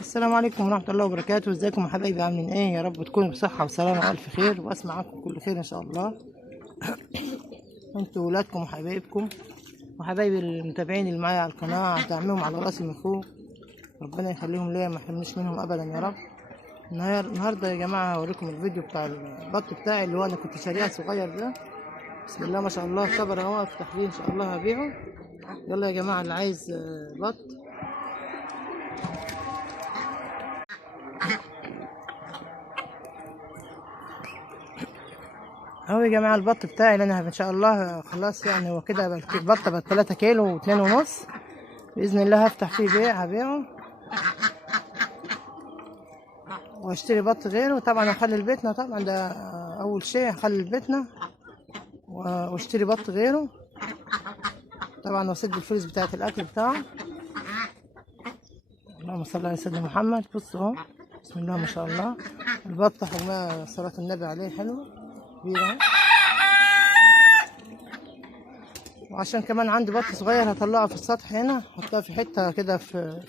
السلام عليكم ورحمة الله وبركاته. ازيكم يا حبايبي؟ عاملين ايه؟ يا رب تكونوا بصحة وسلامة والف خير، واسمع عنكم كل خير ان شاء الله. انتوا ولادكم وحبايبكم وحبايبي المتابعين اللي معايا على القناة، دعمهم على راسي من فوق. ربنا يخليهم ليا، ما يحرمنيش منهم ابدا يا رب. النهارده يا جماعة هوريكم الفيديو بتاع البط بتاعي اللي هو انا كنت شاريه صغير ده. بسم الله ما شاء الله، صبر اهو افتح ليه ان شاء الله هبيعه. يلا يا جماعة اللي عايز بط. اهو يا جماعه البط بتاعي اللي انا ان شاء الله خلاص، يعني هو كده البطه بقت 3 كيلو و2.5 باذن الله. هفتح فيه بيع هبيعه واشتري بط غيره. طبعا هخلي لبيتنا، طبعا ده اول شيء هخلي لبيتنا واشتري بط غيره طبعا، واسد الفلوس بتاعت الاكل بتاعه. اللهم صل على سيدنا محمد. بصوا اهو بسم الله ما شاء الله، البطه حجمها صلاه النبي عليه حلوه كبيره. وعشان كمان عندي بط صغير هطلعه في السطح هنا، احطها في حته كده في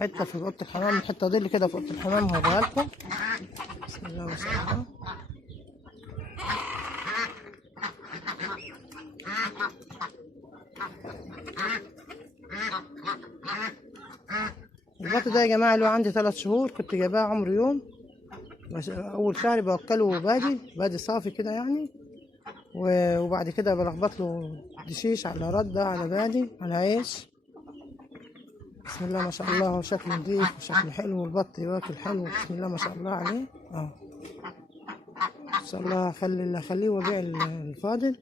حته في اوضه الحمام، حته ظل كده في اوضه الحمام هوريها لكم. بسم الله ما شاء الله. البط ده يا جماعه له عندي 3 شهور، كنت جايباه عمره يوم. اول شهر باكله بادي صافي كده يعني، وبعد كده بلخبط له دشيش على رده على بادي على عيش. بسم الله ما شاء الله، هو شكله نضيف وشكله حلو، والبط واكل حلو بسم الله ما شاء الله عليه. ان شاء الله هخليه وابيع الفاضل.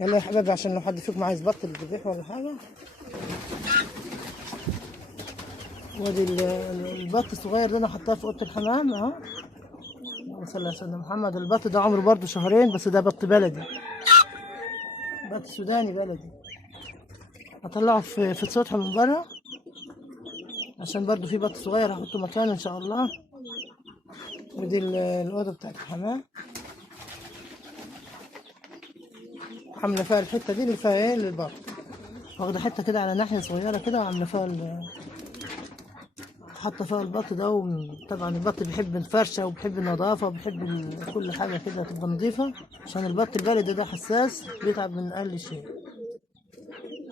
يلا يا حبايبي، عشان لو حد فيكم عايز بط للذبيح ولا حاجه. وادي البط الصغير ده انا حطاه في اوضه الحمام اهو. اللهم صل على سيدنا محمد. البط ده عمره برضه شهرين، بس ده بط بلدي، بط سوداني بلدي. هطلعه في السطح من بره، عشان برضه في بط صغير هحطه مكانه ان شاء الله. ودي الاوضه بتاعت الحمام، عامله فيها الحته دي اللي فيها ايه للبط، واخده حته كده على ناحيه صغيره كده وعامله فيها حاطه فيها البط ده. طبعا البط بيحب الفرشه وبيحب النظافه وبيحب كل حاجه كده تبقى نظيفه، عشان البط البلدي ده حساس بيتعب من اقل شيء.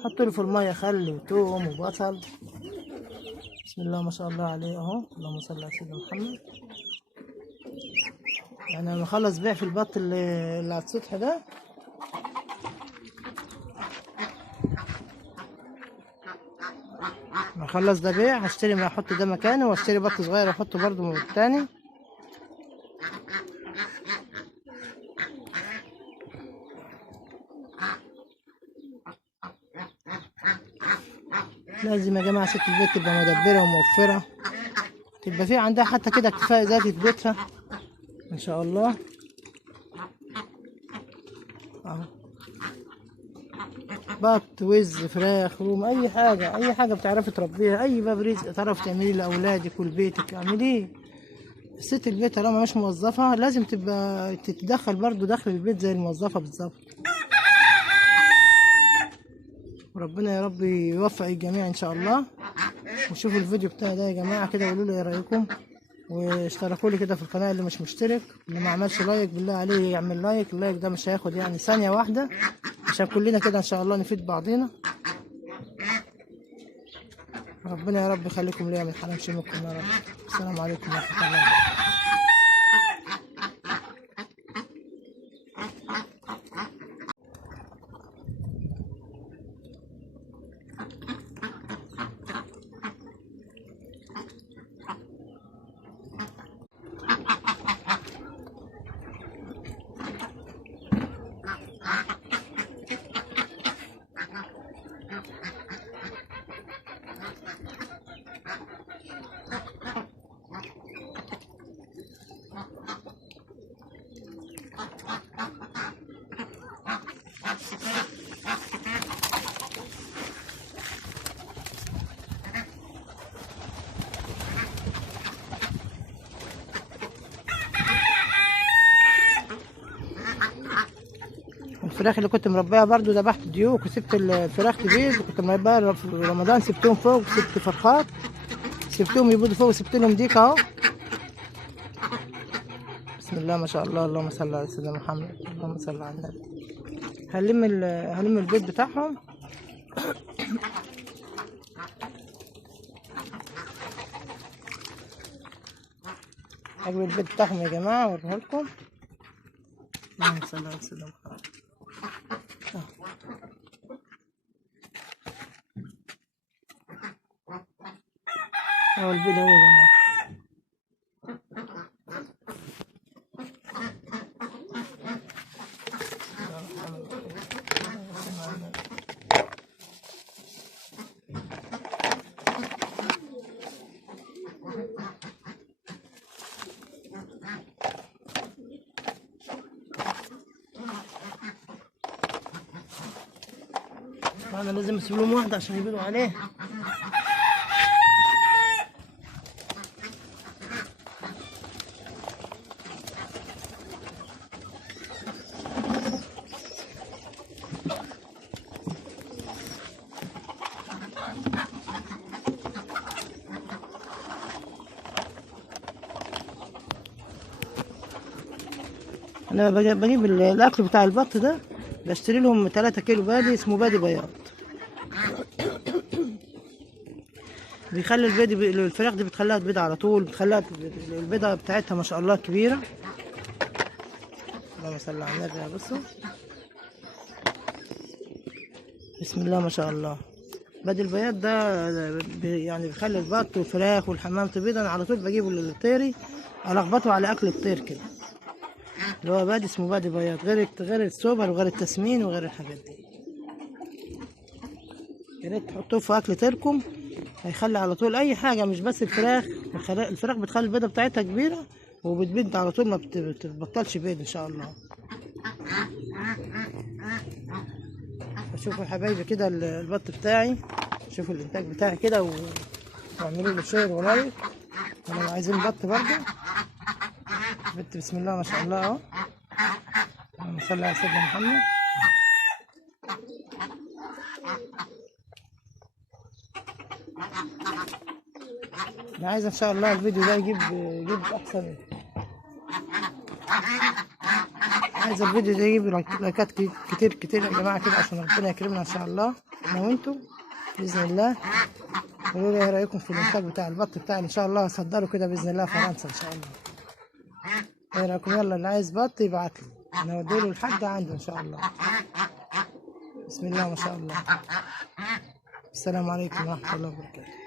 حط له في الميه خل وتوم وبصل. بسم الله ما شاء الله عليه اهو. اللهم صل على سيدنا محمد. يعني لما اخلص بيع في البط اللي على السطح ده، لما اخلص ده بيع هشتري ما احط ده مكانه، واشتري بط صغير احطه برضه تاني. لازم يا جماعه ست البيت تبقى مدبره وموفره، تبقى في عندها حتى كده اكتفاء ذاتي في بيتها ان شاء الله. اهو بط وز فراخ روم، اي حاجه بتعرفي تربيها، اي باب رزق تعرفي تعمليه لاولادك ولبيتك اعمليه. ست البيت طالما مش موظفه لازم تبقى تتدخل برضو دخل البيت زي الموظفه بالظبط. وربنا يا رب يوفق الجميع ان شاء الله. وشوفوا الفيديو بتاعي ده يا جماعه كده وقولوا لي ايه رايكم، واشتركوا لي كده في القناه اللي مش مشترك. اللي ما عملش لايك بالله عليه يعمل لايك. اللايك ده مش هياخد يعني ثانيه واحده، عشان كلنا كده ان شاء الله نفيد بعضينا. ربنا يا رب يخليكم ليا، ما يحرمش منكم يا رب. السلام عليكم ورحمه الله وبركاته. الفراخ اللي كنت مربيها برضو ذبحت ديوك وسبت الفراخ تبيض، كنت مربيها في رمضان سبتهم فوق، سبت فرخات سبتهم يبيضوا فوق وسبت لهم ديك اهو. بسم الله ما شاء الله، اللهم صل على سيدنا محمد، اللهم صل على النبي. هلم البيض بتاعهم. هجيب البيض بتاعهم يا جماعة اوريه لكم. اللهم صل على سيدنا محمد. اهو البيض اهو يا جماعة. انا لازم اسيب لهم واحدة عشان يبيضوا عليه. انا بجيب الاكل بتاع البط ده، بشتري لهم 3 كيلو بادي، اسمه بادي بياض. بيخلي الفراخ دي بتخليها تبيض على طول، بتخليها البيضه بتاعتها ما شاء الله كبيره. اللهم صل على النبي. بصوا بسم الله ما شاء الله. بادي البياض ده يعني بيخلي البط والفراخ والحمام تبيض. انا على طول بجيبه للطيري الخبطه على اكل الطير كده، اللي هو بادي اسمه بادي بياض، غير السوبر وغير التسمين وغير الحاجات دي. يا ريت تحطوه في اكل طيركم، هيخلي على طول اي حاجه، مش بس الفراخ. الفراخ بتخلي البيضه بتاعتها كبيره وبتبيض على طول، ما بتبطلش بيض ان شاء الله. شوفوا يا حبايبي كده البط بتاعي، شوفوا الانتاج بتاعي كده واعملوا له شير ولايك. لو عايزين بط برضه بت بسم الله ما شاء الله اهو. اللهم صل على سيدنا محمد. انا عايز ان شاء الله الفيديو ده يجيب احسن، عايز الفيديو ده يجيب لايكات كتير يا جماعه كده، عشان ربنا يكرمنا ان شاء الله انا وانتم باذن الله. قولوا لي ايه رايكم في الانتاج بتاع البط بتاعي، ان شاء الله هصدره كده باذن الله فرنسا ان شاء الله. ايه رايكم؟ يلا اللي عايز بط يبعت لي، انا اوديله لحد عنده ان شاء الله. بسم الله ما شاء الله. السلام عليكم ورحمه الله وبركاته.